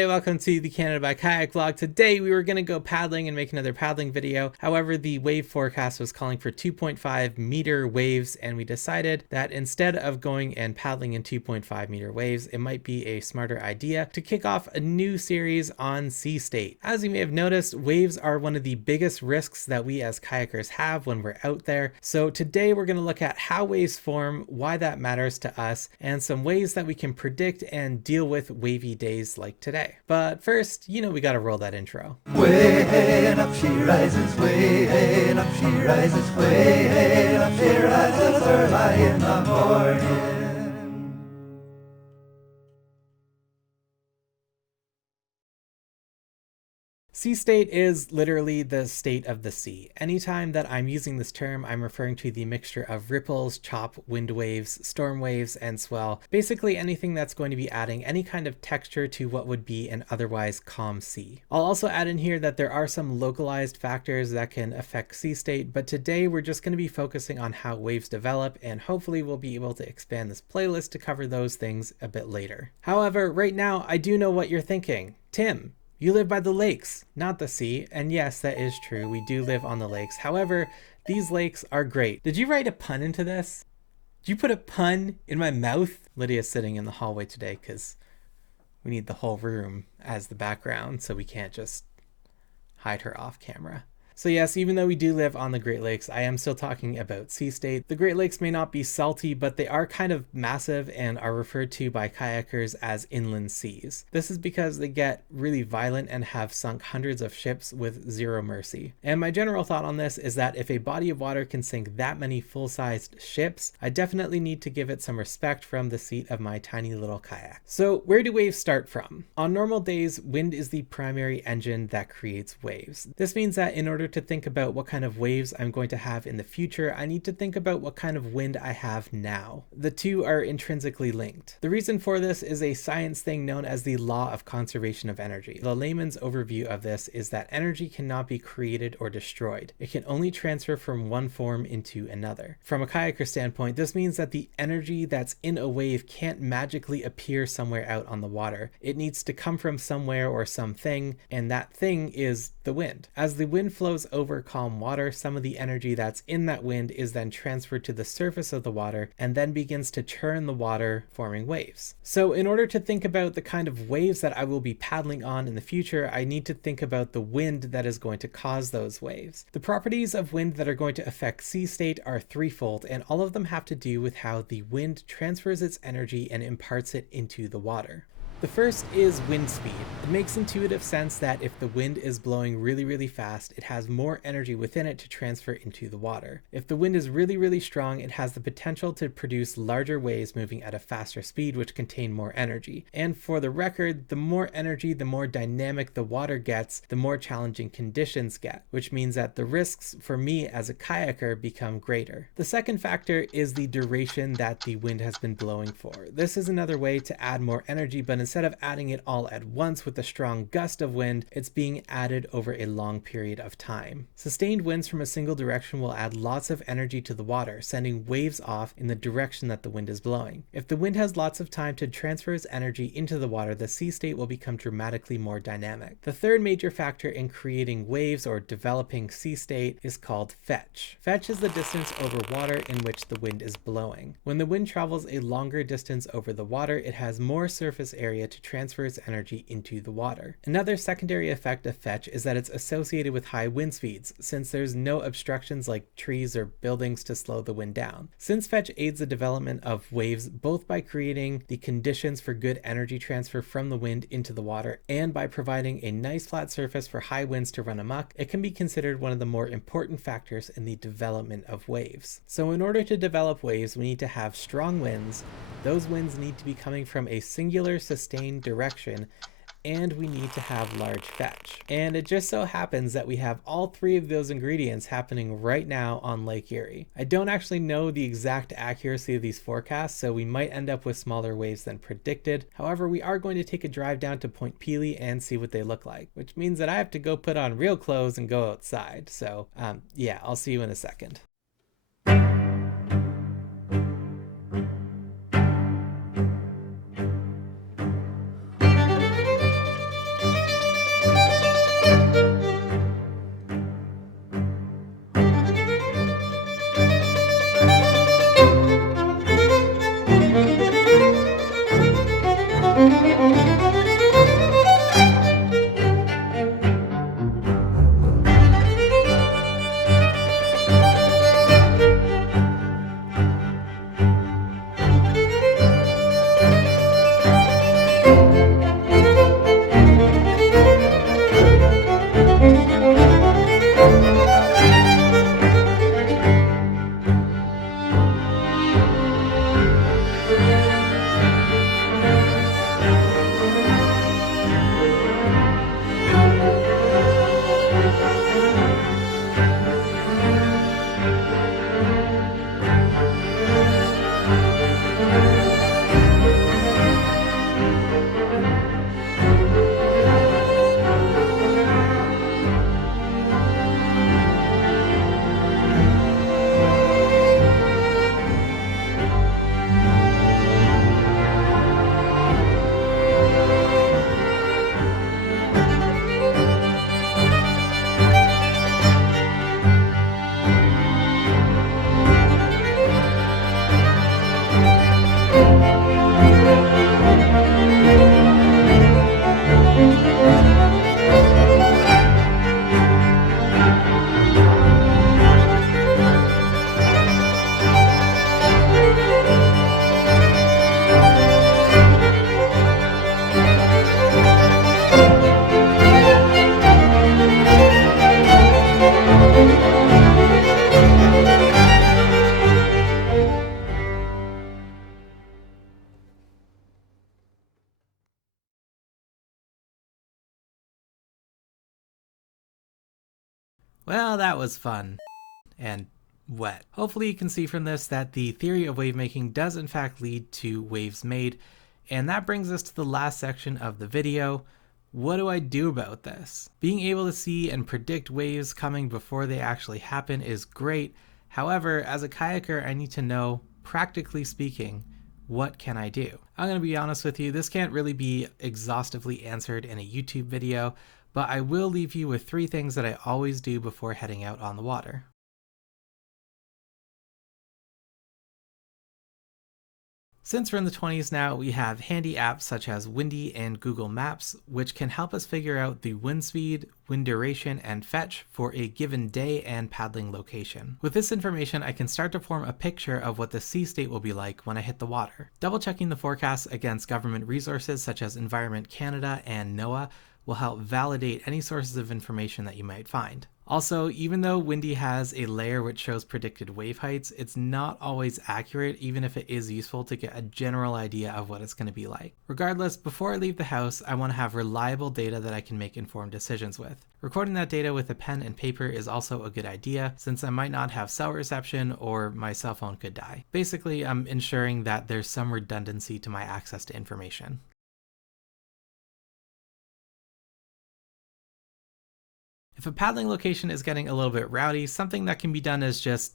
everybody, welcome to the Canada by Kayak vlog. Today we were going to go paddling and make another paddling video. However, the wave forecast was calling for 2.5 meter waves, and we decided that instead of going and paddling in 2.5 meter waves, it might be a smarter idea to kick off a new series on sea state. As you may have noticed, waves are one of the biggest risks that we as kayakers have when we're out there. So today we're going to look at how waves form, why that matters to us, and some ways that we can predict and deal with wavy days like today. But first, we gotta roll that intro. Way up she rises, way up she rises, way up she rises early in the morning. Sea state is literally the state of the sea. Anytime that I'm using this term, I'm referring to the mixture of ripples, chop, wind waves, storm waves, and swell. Basically anything that's going to be adding any kind of texture to what would be an otherwise calm sea. I'll also add in here that there are some localized factors that can affect sea state, but today we're just going to be focusing on how waves develop, and hopefully we'll be able to expand this playlist to cover those things a bit later. However, right now I do know what you're thinking. Tim, you live by the lakes, not the sea. And yes, that is true. We do live on the lakes. However, these lakes are great. Did you write a pun into this? Did you put a pun in my mouth? Lydia's sitting in the hallway today because we need the whole room as the background, so we can't just hide her off camera. So yes, even though we do live on the Great Lakes, I am still talking about sea state. The Great Lakes may not be salty, but they are kind of massive and are referred to by kayakers as inland seas. This is because they get really violent and have sunk hundreds of ships with zero mercy. And my general thought on this is that if a body of water can sink that many full-sized ships, I definitely need to give it some respect from the seat of my tiny little kayak. So where do waves start from? On normal days, wind is the primary engine that creates waves. This means that in order to think about what kind of waves I'm going to have in the future, I need to think about what kind of wind I have now. The two are intrinsically linked. The reason for this is a science thing known as the law of conservation of energy. The layman's overview of this is that energy cannot be created or destroyed. It can only transfer from one form into another. From a kayaker standpoint, this means that the energy that's in a wave can't magically appear somewhere out on the water. It needs to come from somewhere or something, and that thing is the wind. As the wind flows over calm water, some of the energy that's in that wind is then transferred to the surface of the water and then begins to churn the water, forming waves. So in order to think about the kind of waves that I will be paddling on in the future, I need to think about the wind that is going to cause those waves. The properties of wind that are going to affect sea state are threefold, and all of them have to do with how the wind transfers its energy and imparts it into the water. The first is wind speed. It makes intuitive sense that if the wind is blowing really, really fast, it has more energy within it to transfer into the water. If the wind is really, really strong, it has the potential to produce larger waves moving at a faster speed, which contain more energy. And for the record, the more energy, the more dynamic the water gets, the more challenging conditions get, which means that the risks for me as a kayaker become greater. The second factor is the duration that the wind has been blowing for. This is another way to add more energy, but instead of adding it all at once with a strong gust of wind, it's being added over a long period of time. Sustained winds from a single direction will add lots of energy to the water, sending waves off in the direction that the wind is blowing. If the wind has lots of time to transfer its energy into the water, the sea state will become dramatically more dynamic. The third major factor in creating waves or developing sea state is called fetch. Fetch is the distance over water in which the wind is blowing. When the wind travels a longer distance over the water, it has more surface area to transfer its energy into the water. Another secondary effect of fetch is that it's associated with high wind speeds, since there's no obstructions like trees or buildings to slow the wind down. Since fetch aids the development of waves both by creating the conditions for good energy transfer from the wind into the water and by providing a nice flat surface for high winds to run amok, it can be considered one of the more important factors in the development of waves. So in order to develop waves, we need to have strong winds. Those winds need to be coming from a singular sustained direction, and we need to have large fetch. And it just so happens that we have all three of those ingredients happening right now on Lake Erie. I don't actually know the exact accuracy of these forecasts, so we might end up with smaller waves than predicted. However, we are going to take a drive down to Point Pelee and see what they look like, which means that I have to go put on real clothes and go outside. So yeah, I'll see you in a second. Well, that was fun. And wet. Hopefully you can see from this that the theory of wave making does in fact lead to waves made, and that brings us to the last section of the video. What do I do about this? Being able to see and predict waves coming before they actually happen is great. However, as a kayaker, I need to know, practically speaking, what can I do? I'm going to be honest with you, this can't really be exhaustively answered in a YouTube video, but I will leave you with 3 things that I always do before heading out on the water. Since we're in the 20s now, we have handy apps such as Windy and Google Maps, which can help us figure out the wind speed, wind duration, and fetch for a given day and paddling location. With this information, I can start to form a picture of what the sea state will be like when I hit the water. Double checking the forecasts against government resources such as Environment Canada and NOAA will help validate any sources of information that you might find. Also, even though Windy has a layer which shows predicted wave heights, it's not always accurate, even if it is useful to get a general idea of what it's going to be like. Regardless, before I leave the house, I want to have reliable data that I can make informed decisions with. Recording that data with a pen and paper is also a good idea, since I might not have cell reception or my cell phone could die. Basically, I'm ensuring that there's some redundancy to my access to information. If a paddling location is getting a little bit rowdy, something that can be done is just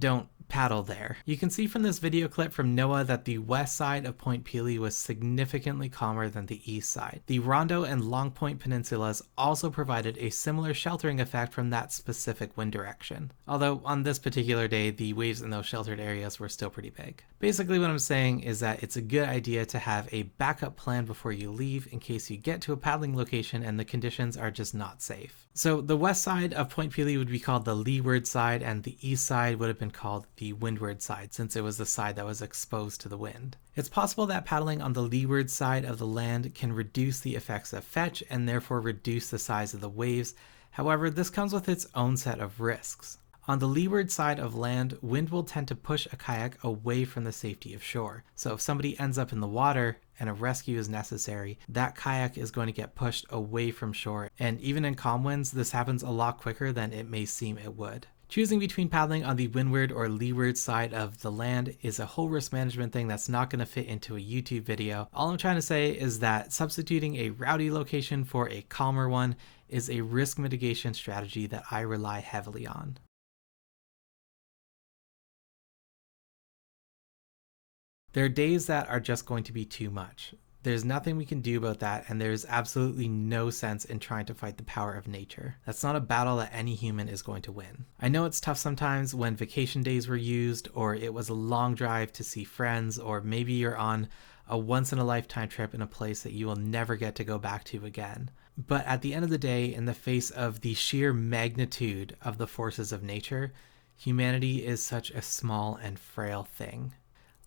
don't paddle there. You can see from this video clip from NOAA that the west side of Point Pelee was significantly calmer than the east side. The Rondo and Long Point peninsulas also provided a similar sheltering effect from that specific wind direction. Although on this particular day, the waves in those sheltered areas were still pretty big. Basically what I'm saying is that it's a good idea to have a backup plan before you leave in case you get to a paddling location and the conditions are just not safe. So the west side of Point Pelee would be called the leeward side, and the east side would have been called the windward side, since it was the side that was exposed to the wind. It's possible that paddling on the leeward side of the land can reduce the effects of fetch and therefore reduce the size of the waves. However, this comes with its own set of risks. On the leeward side of land, wind will tend to push a kayak away from the safety of shore. So if somebody ends up in the water and a rescue is necessary, that kayak is going to get pushed away from shore. And even in calm winds, this happens a lot quicker than it may seem it would. Choosing between paddling on the windward or leeward side of the land is a whole risk management thing that's not going to fit into a YouTube video. All I'm trying to say is that substituting a rowdy location for a calmer one is a risk mitigation strategy that I rely heavily on. There are days that are just going to be too much. There's nothing we can do about that, and there's absolutely no sense in trying to fight the power of nature. That's not a battle that any human is going to win. I know it's tough sometimes when vacation days were used, or it was a long drive to see friends, or maybe you're on a once-in-a-lifetime trip in a place that you will never get to go back to again. But at the end of the day, in the face of the sheer magnitude of the forces of nature, humanity is such a small and frail thing.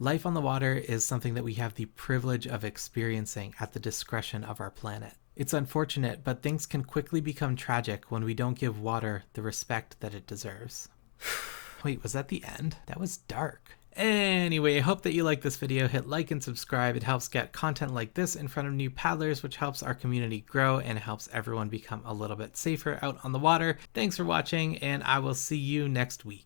Life on the water is something that we have the privilege of experiencing at the discretion of our planet. It's unfortunate, but things can quickly become tragic when we don't give water the respect that it deserves. Wait, was that the end? That was dark. Anyway, I hope that you like this video. Hit like and subscribe. It helps get content like this in front of new paddlers, which helps our community grow and helps everyone become a little bit safer out on the water. Thanks for watching, and I will see you next week.